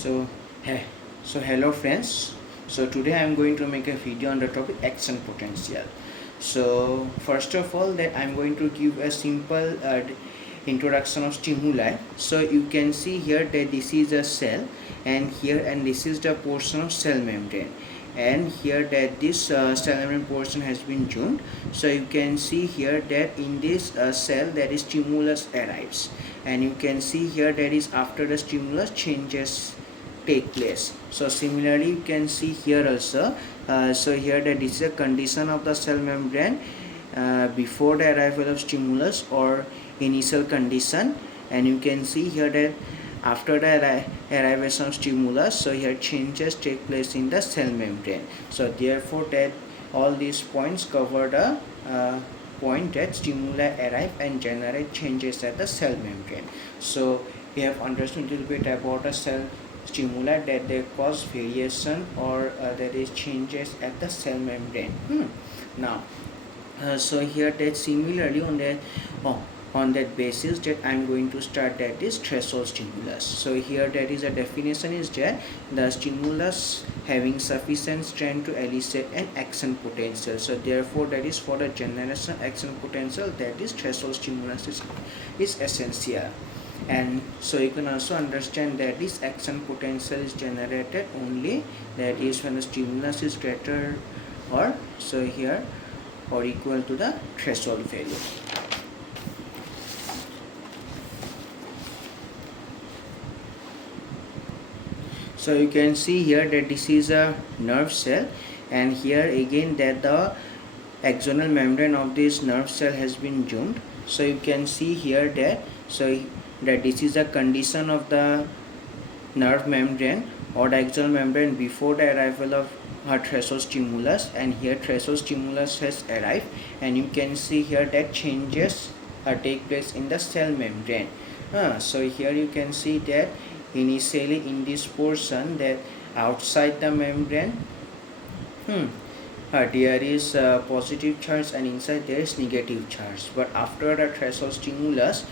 So, hey, hello friends. So today I am going to make a video on the topic action potential. So first of all, that I am going to give a simple introduction of stimuli. So you can see here that this is a cell, and this is the portion of cell membrane, and here that this cell membrane portion has been zoomed. So you can see here that in this cell that is stimulus arrives, and you can see here that is after the stimulus changes take place. So similarly you can see here also, so here that this is a condition of the cell membrane before the arrival of stimulus or initial condition, and you can see here that after the arrival of stimulus, so here changes take place in the cell membrane. So therefore that all these points cover the point that stimuli arrive and generate changes at the cell membrane. So we have understood a little bit about the cell stimuli, that they cause variation or that is changes at the cell membrane. Now so here that similarly on that basis that I am going to start, that is threshold stimulus. So here that is a definition is that the stimulus having sufficient strength to elicit an action potential. So therefore that is for the generation action potential, that is threshold stimulus is essential. And so you can also understand that this action potential is generated only, that is when the stimulus is greater or so here or equal to the threshold value. So you can see here that this is a nerve cell, and here again that the axonal membrane of this nerve cell has been zoomed. So you can see here that that this is a condition of the nerve membrane or the axonal membrane before the arrival of threshold stimulus, and here threshold stimulus has arrived, and you can see here that changes take place in the cell membrane. So here you can see that initially in this portion that outside the membrane there is positive charge and inside there is negative charge, but after the threshold stimulus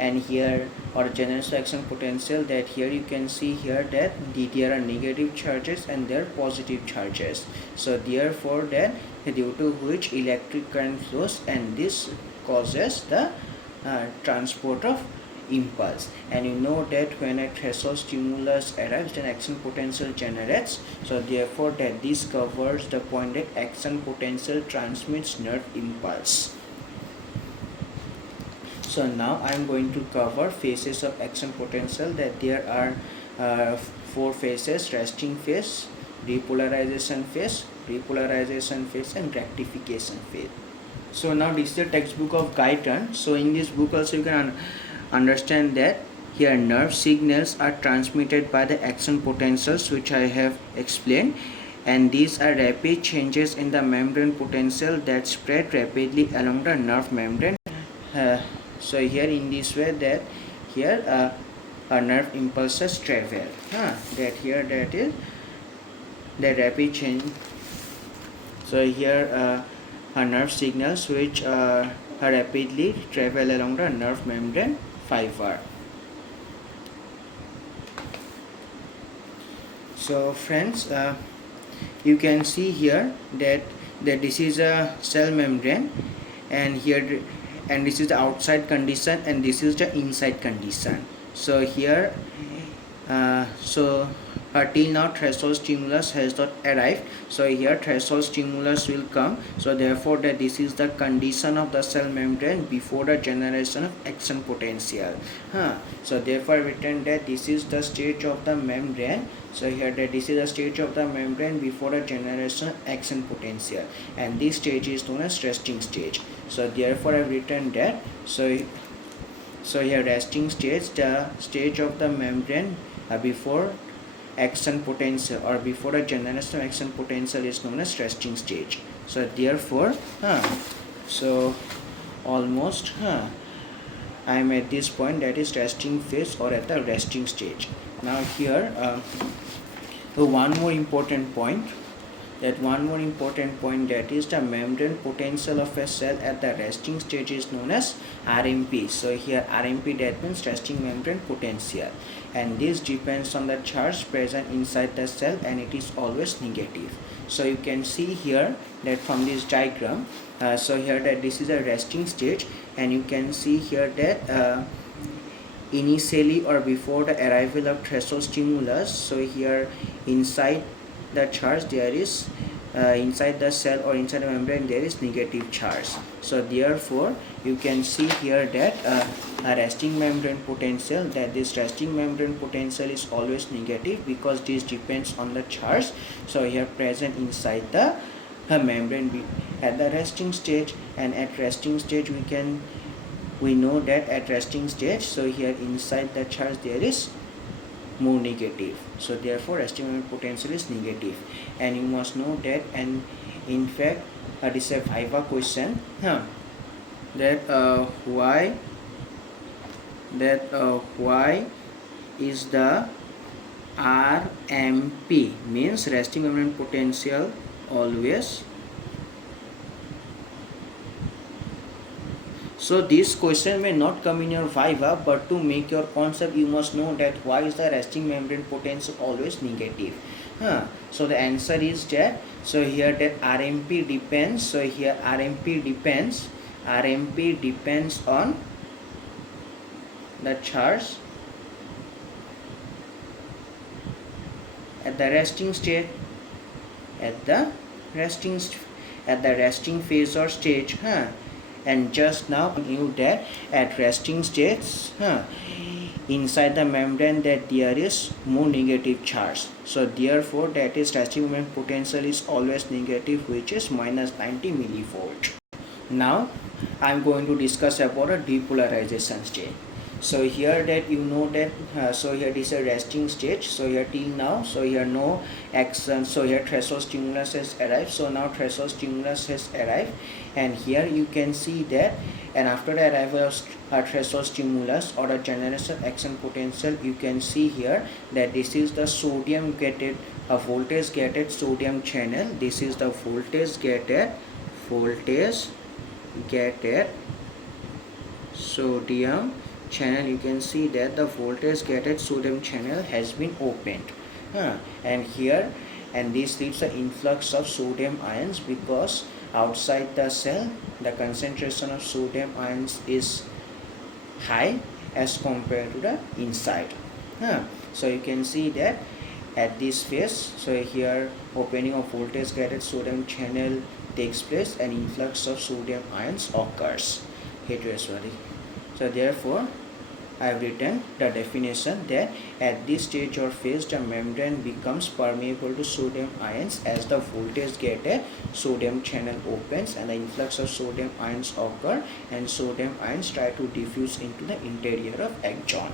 and here or generation action potential, that here you can see here that there are negative charges and there are positive charges. So therefore that due to which electric current flows, and this causes the transport of impulse. And you know that when a threshold stimulus arrives, then action potential generates. So therefore that this covers the point that action potential transmits nerve impulse. So now I am going to cover phases of action potential, that there are 4 phases: resting phase, repolarization phase, and rectification phase. So now this is the textbook of Guyton. So in this book also you can understand that here nerve signals are transmitted by the action potentials, which I have explained, and these are rapid changes in the membrane potential that spread rapidly along the nerve membrane. So here in this way that here a nerve impulses travel, that here that is the rapid change. So here a nerve signals which rapidly travel along the nerve membrane fiber. So friends, you can see here that this is a cell membrane, and here and this is the outside condition and this is the inside condition. So here till now threshold stimulus has not arrived, so here threshold stimulus will come. So therefore that this is the condition of the cell membrane before the generation of action potential. So therefore written that this is the stage of the membrane. So here that this is the stage of the membrane before the generation of action potential, and this stage is known as resting stage. So therefore I have written that so here resting stage, the stage of the membrane before action potential or before the generation of action potential is known as resting stage. So therefore so almost I am at this point, that is resting phase or at the resting stage. Now here one more important point. that one more important point, that is the membrane potential of a cell at the resting stage is known as RMP. So here RMP, that means resting membrane potential, and this depends on the charge present inside the cell and it is always negative. So you can see here that from this diagram, so here that this is a resting stage, and you can see here that initially or before the arrival of threshold stimulus, so here inside the charge there is inside the cell or inside the membrane there is negative charge. So therefore you can see here that a resting membrane potential, that this resting membrane potential is always negative because this depends on the charge so here present inside the membrane at the resting stage. And at resting stage we know that at resting stage, so here inside the charge there is more negative, so therefore resting membrane potential is negative. And you must know that, and in fact this is a viva question, that why is the RMP, means resting membrane potential, always. So this question may not come in your viva, but to make your concept you must know that why is the resting membrane potential always negative. So the answer is that, so here that RMP depends, so here RMP depends on the charge at the resting state, at the resting phase or stage. And just now you knew that at resting states inside the membrane that there is more negative charge, so therefore that is resting membrane potential is always negative, which is minus 90 millivolt. Now I am going to discuss about a depolarization state. So here that you know that so here this is a resting stage, so here till now, so here no action, so here threshold stimulus has arrived, so now threshold stimulus has arrived, and here you can see that, and after the arrival of threshold stimulus or the generation action potential, you can see here that this is the sodium gated voltage gated sodium channel, this is the voltage gated sodium channel. You can see that the voltage gated sodium channel has been opened, and here, and this leads the influx of sodium ions, because outside the cell the concentration of sodium ions is high as compared to the inside. So you can see that at this phase, so here opening of voltage gated sodium channel takes place and influx of sodium ions occurs heterospherically. So therefore I have written the definition that at this stage or phase the membrane becomes permeable to sodium ions as the voltage gated sodium channel opens and the influx of sodium ions occur, and sodium ions try to diffuse into the interior of axon.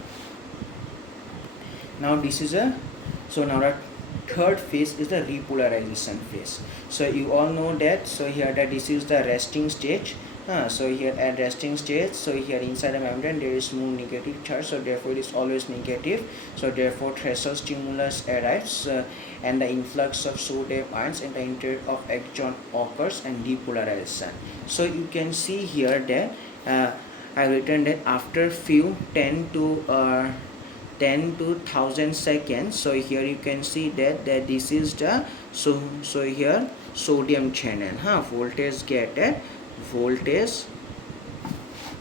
Now this is a, so now the third phase is the repolarization phase. So you all know that, so here that this is the resting stage. So here at resting stage, so here inside the membrane there is more negative charge, so therefore it is always negative, so therefore threshold stimulus arrives and the influx of sodium ions in the interior of axon occurs and depolarization. So you can see here that I written that after few 10 to 1000 seconds, so here you can see that this is the, so here sodium channel, voltage gated voltage,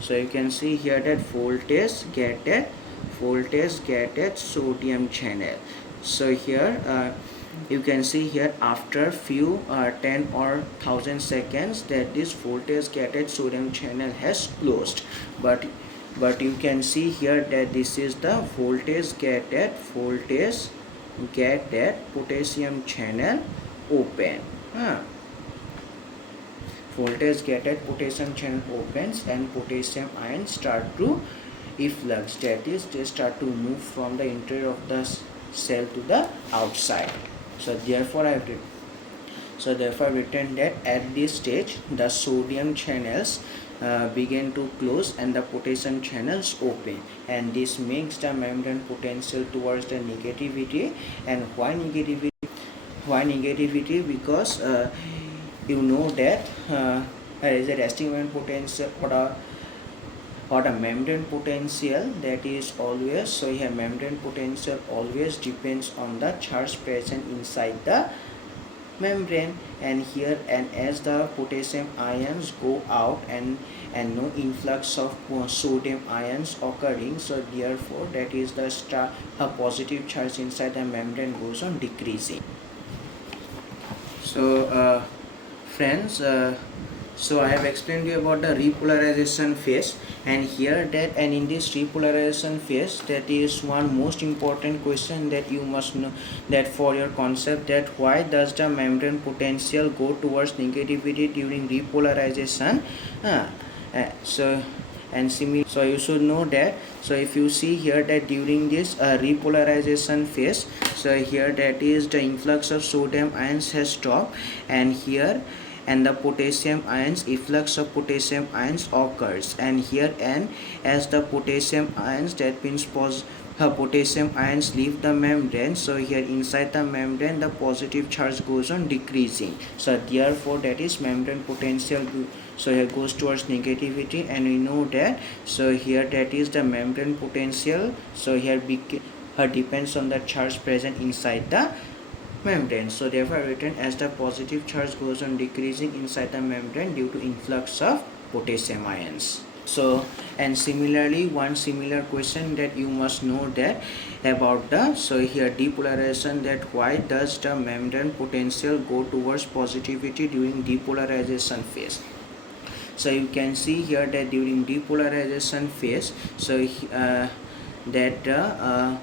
so you can see here that voltage gated sodium channel. So here you can see here after few 10 or 1000 seconds that this voltage gated sodium channel has closed, but you can see here that this is the voltage gated potassium channel open. Voltage gated potassium channel opens and potassium ions start to efflux, that is they start to move from the interior of the cell to the outside. So therefore I have written that at this stage the sodium channels begin to close and the potassium channels open, and this makes the membrane potential towards the negativity. And why negativity? Why negativity? Because you know that there is a resting membrane potential or a membrane potential that is always, so here membrane potential always depends on the charge present inside the membrane, and here, and as the potassium ions go out and no influx of sodium ions occurring, so therefore that is the a positive charge inside the membrane goes on decreasing. So friends, so I have explained you about the repolarization phase, and here that, and in this repolarization phase, that is one most important question that you must know, that for your concept, that why does the membrane potential go towards negativity during repolarization. So and similar, so you should know that, so if you see here that during this repolarization phase, so here that is the influx of sodium ions has stopped, and here, and the potassium ions, efflux of potassium ions occurs, and here, and as the potassium ions, that means potassium ions leave the membrane, so here inside the membrane the positive charge goes on decreasing, so therefore that is membrane potential, so here goes towards negativity, and we know that, so here that is the membrane potential, so here depends on the charge present inside the membrane, so therefore written as the positive charge goes on decreasing inside the membrane due to influx of potassium ions. So, and similarly, one similar question that you must know that about the, so here depolarization, that why does the membrane potential go towards positivity during depolarization phase. So you can see here that during depolarization phase, so that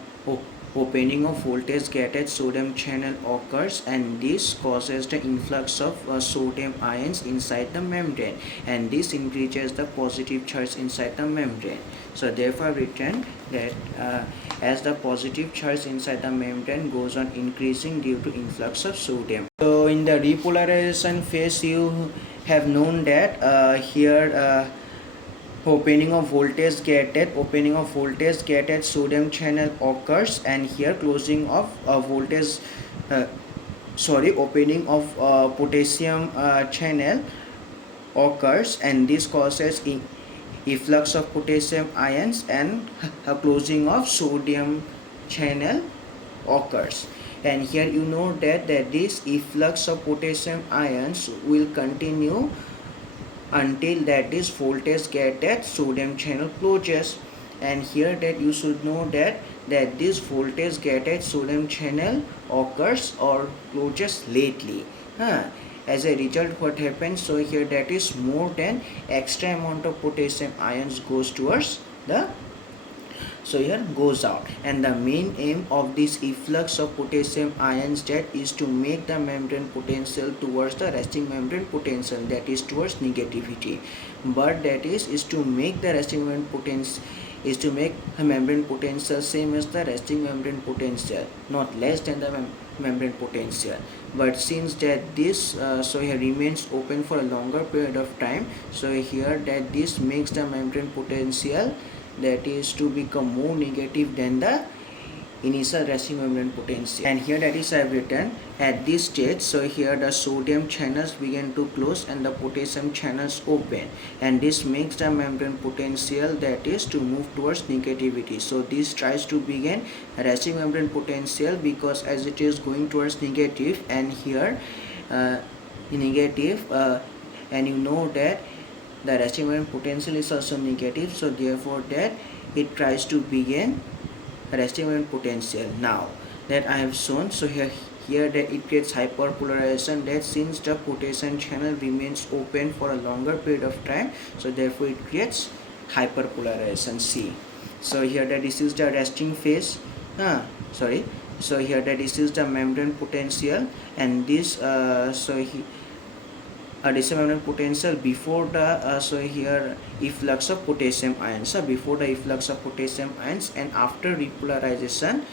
opening of voltage gated sodium channel occurs, and this causes the influx of sodium ions inside the membrane, and this increases the positive charge inside the membrane. So therefore written that as the positive charge inside the membrane goes on increasing due to influx of sodium. So in the repolarization phase, you have known that here opening of voltage gated sodium channel occurs, and here closing of voltage opening of potassium channel occurs, and this causes efflux of potassium ions, and a closing of sodium channel occurs, and here you know that this efflux of potassium ions will continue until that this voltage gated sodium channel closes, and here that you should know that this voltage gated sodium channel occurs or closes lately. As a result, what happens, so here that is more than extra amount of potassium ions goes towards the, so here goes out, and the main aim of this efflux of potassium ions jet is to make the membrane potential towards the resting membrane potential, that is towards negativity, but that is to make the resting membrane potential, is to make a membrane potential same as the resting membrane potential, not less than the membrane potential. But since that this so here remains open for a longer period of time, so here that this makes the membrane potential, that is to become more negative than the initial resting membrane potential. And here that is I have written at this stage, so here the sodium channels begin to close and the potassium channels open, and this makes the membrane potential, that is to move towards negativity. So this tries to begin resting membrane potential, because as it is going towards negative, and here negative and you know that the resting membrane potential is also negative, so therefore that it tries to begin resting membrane potential. Now that I have shown, so here that it gets hyperpolarization, that since the potassium channel remains open for a longer period of time, so therefore it creates hyperpolarization. C. So here that this is the resting phase, so here that this is the membrane potential, and this membrane potential before the so here efflux of potassium ions, before the efflux of potassium ions, and after repolarization,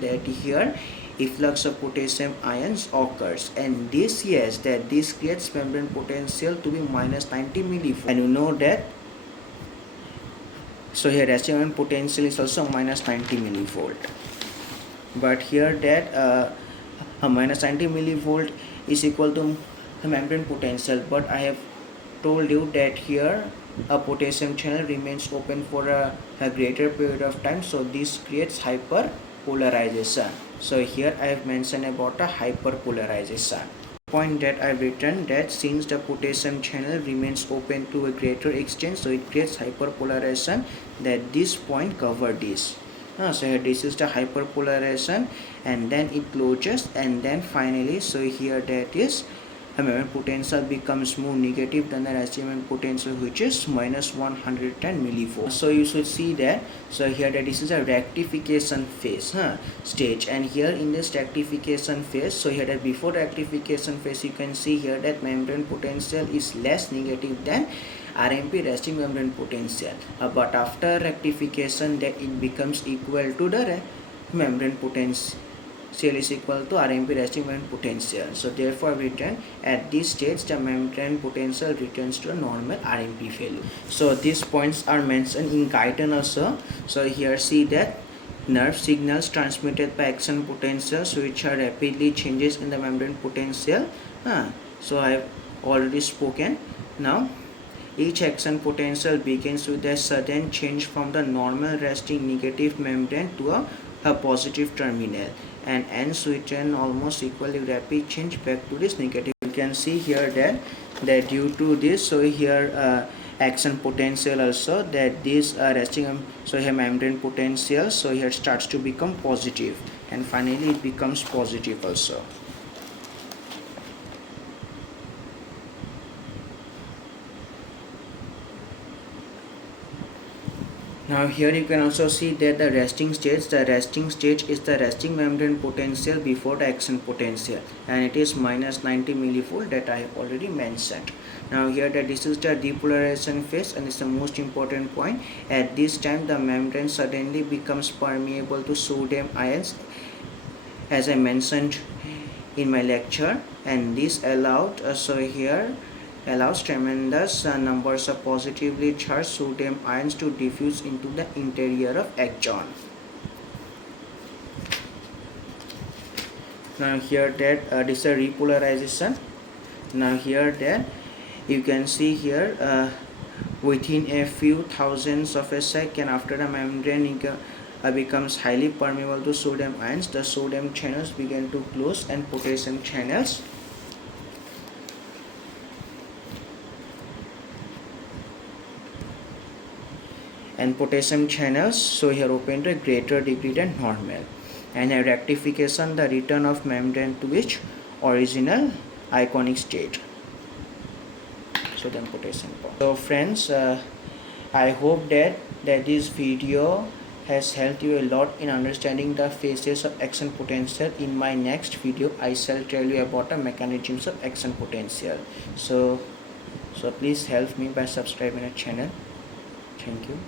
that here efflux of potassium ions occurs, and this, yes, that this creates membrane potential to be minus 90 millivolt, and you know that, so here resting membrane potential is also minus 90 millivolt. But here that minus 90 millivolt is equal to membrane potential, but I have told you that here a potassium channel remains open for a greater period of time, so this creates hyperpolarization. So here I have mentioned about a hyperpolarization. Point that I've written, that since the potassium channel remains open to a greater extent, so it creates hyperpolarization, that this point cover this. So here this is the hyperpolarization, and then it closes, and then finally, so here that is membrane potential becomes more negative than the resting potential, which is minus 110 millivolts. So you should see that, so here that this is a rectification phase stage, and here in this rectification phase, so here that before rectification phase, you can see here that membrane potential is less negative than RMP resting membrane potential, but after rectification that it becomes equal to the membrane potential is equal to RMP resting membrane potential. So therefore written at this stage the membrane potential returns to a normal RMP value. So these points are mentioned in chitin also. So here see that nerve signals transmitted by action potentials which are rapidly changes in the membrane potential. So I have already spoken. Now each action potential begins with a sudden change from the normal resting negative membrane to a positive terminal, and ends with an almost equally rapid change back to this negative. You can see here that due to this, so here action potential also, that this resting so here membrane potential, so here starts to become positive, and finally it becomes positive also. Now here you can also see that the resting stage is the resting membrane potential before the action potential, and it is minus 90 millivolt that I have already mentioned. Now here that this is the depolarization phase, and it's the most important point. At this time the membrane suddenly becomes permeable to sodium ions, as I mentioned in my lecture, and this allowed so here allows tremendous numbers of positively charged sodium ions to diffuse into the interior of axon. Now here that this is a repolarization. Now here that you can see here within a few thousands of a second after the membrane becomes highly permeable to sodium ions, the sodium channels begin to close and potassium channels so here open to a greater degree than normal, and a rectification, the return of membrane to its original ionic state, sodium potassium bond. So friends, I hope that this video has helped you a lot in understanding the phases of action potential. In my next video I shall tell you about the mechanisms of action potential. So please help me by subscribing the channel. Thank you.